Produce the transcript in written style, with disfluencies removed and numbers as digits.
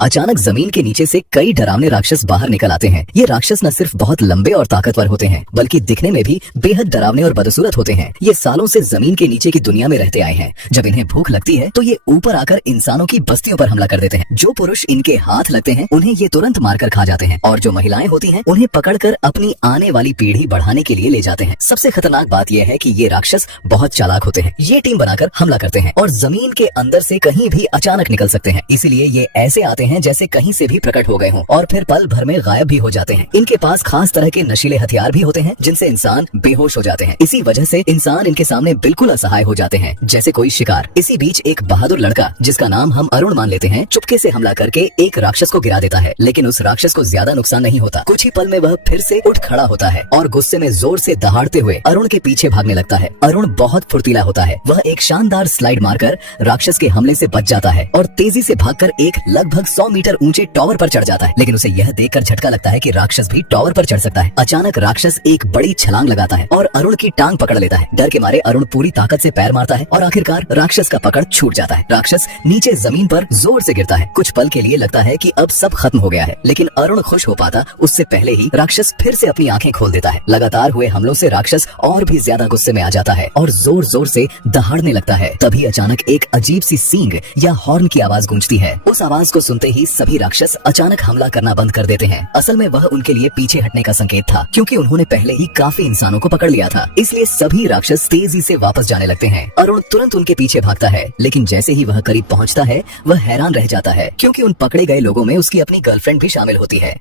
अचानक जमीन के नीचे से कई डरावने राक्षस बाहर निकल आते हैं। ये राक्षस न सिर्फ बहुत लंबे और ताकतवर होते हैं, बल्कि दिखने में भी बेहद डरावने और बदसूरत होते हैं। ये सालों से जमीन के नीचे की दुनिया में रहते आए हैं। जब इन्हें भूख लगती है तो ये ऊपर आकर इंसानों की बस्तियों पर हमला कर देते हैं। जो पुरुष इनके हाथ लगते हैं उन्हें ये तुरंत मारकर खा जाते हैं, और जो महिलाएं होती हैं उन्हें पकड़कर अपनी आने वाली पीढ़ी बढ़ाने के लिए ले जाते हैं। सबसे खतरनाक बात यह है कि ये राक्षस बहुत चालाक होते हैं। ये टीम बनाकर हमला करते हैं और जमीन के अंदर से कहीं भी अचानक निकल सकते हैं। इसीलिए ये ऐसे आते हैं जैसे कहीं से भी प्रकट हो गए हों, और फिर पल भर में गायब भी हो जाते हैं। इनके पास खास तरह के नशीले हथियार भी होते हैं जिनसे इंसान बेहोश हो जाते हैं। इसी वजह से इंसान इनके सामने बिल्कुल असहाय हो जाते हैं, जैसे कोई शिकार। इसी बीच एक बहादुर लड़का, जिसका नाम हम अरुण मान लेते हैं, चुपके से हमला करके एक राक्षस को गिरा देता है। लेकिन उस राक्षस को ज्यादा नुकसान नहीं होता। कुछ ही पल में वह फिर से उठ खड़ा होता है और गुस्से में जोर से दहाड़ते हुए अरुण के पीछे भागने लगता है। अरुण बहुत फुर्तीला होता है। वह एक शानदार स्लाइड मारकर राक्षस के हमले से बच जाता है और तेजी से भागकर एक लगभग 100 मीटर ऊंचे टावर पर चढ़ जाता है। लेकिन उसे यह देखकर झटका लगता है कि राक्षस भी टावर पर चढ़ सकता है। अचानक राक्षस एक बड़ी छलांग लगाता है और अरुण की टांग पकड़ लेता है। डर के मारे अरुण पूरी ताकत से पैर मारता है और आखिरकार राक्षस का पकड़ छूट जाता है। राक्षस नीचे जमीन पर जोर से गिरता है। कुछ पल के लिए लगता है कि अब सब खत्म हो गया है, लेकिन अरुण खुश हो पाता उससे पहले ही राक्षस फिर से अपनी आंखें खोल देता है। लगातार हुए हमलों से राक्षस और भी ज्यादा गुस्से में आ जाता है और जोर जोर से दहाड़ने लगता है। तभी अचानक एक अजीब सी सींग या हॉर्न की आवाज गूंजती है। उस आवाज को सुनते ही सभी राक्षस अचानक हमला करना बंद कर देते हैं। असल में वह उनके लिए पीछे हटने का संकेत था, क्योंकि उन्होंने पहले ही काफी इंसानों को पकड़ लिया था। इसलिए सभी राक्षस तेजी से वापस जाने लगते हैं। अरुण तुरंत उनके पीछे भागता है, लेकिन जैसे ही वह करीब पहुंचता है वह हैरान रह जाता है, क्योंकि उन पकड़े गए लोगों में उसकी अपनी गर्लफ्रेंड भी शामिल होती है।